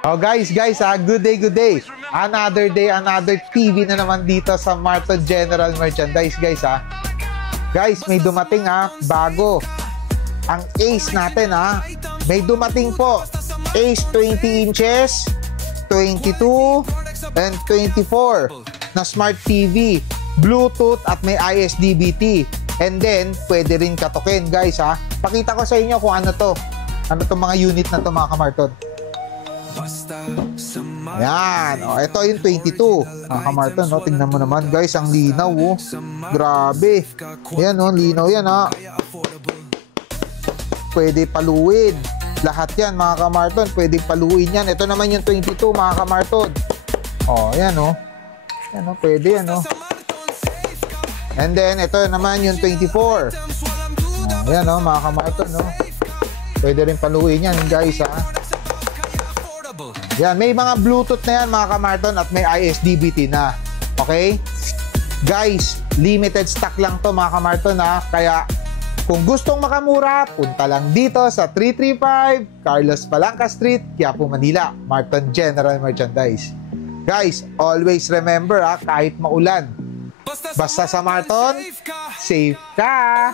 Oh guys, good day, good day. Another day, another TV na naman dito sa Marton General Merchandise, guys ha. Guys, may dumating bago. Ang Ace natin may dumating po. Ace 20 inches, 22, and 24 na Smart TV, Bluetooth at may ISDBT. And then, pwede rin katukin, guys ha. Pakita ko sa inyo kung ano to. Ano to mga unit na to, mga kamarton. Yan. O, ito yung 22. Mga kamarton, no? Tingnan mo naman, guys. Ang linaw, oh. Grabe. Yan, oh. Linaw yan, ha. Pwede paluin. Lahat yan, mga kamarton. Pwede paluin yan. Ito naman yung 22, mga kamarton. O, yan, oh. Yan, oh. Pwede yan, oh. And then, ito naman yung 24. O, yan, oh, mga kamarton, no. Pwede rin paluin yan, guys, ha. Yan, may mga Bluetooth na yan, mga kamarton, at may ISDBT na. Okay? Guys, limited stock lang to, mga kamarton, ha. Kaya, kung gustong makamura, punta lang dito sa 335 Carlos Palanca Street, Quiapo, Manila, Marton General Merchandise. Guys, always remember, kahit maulan, basta sa Marton, safe ka!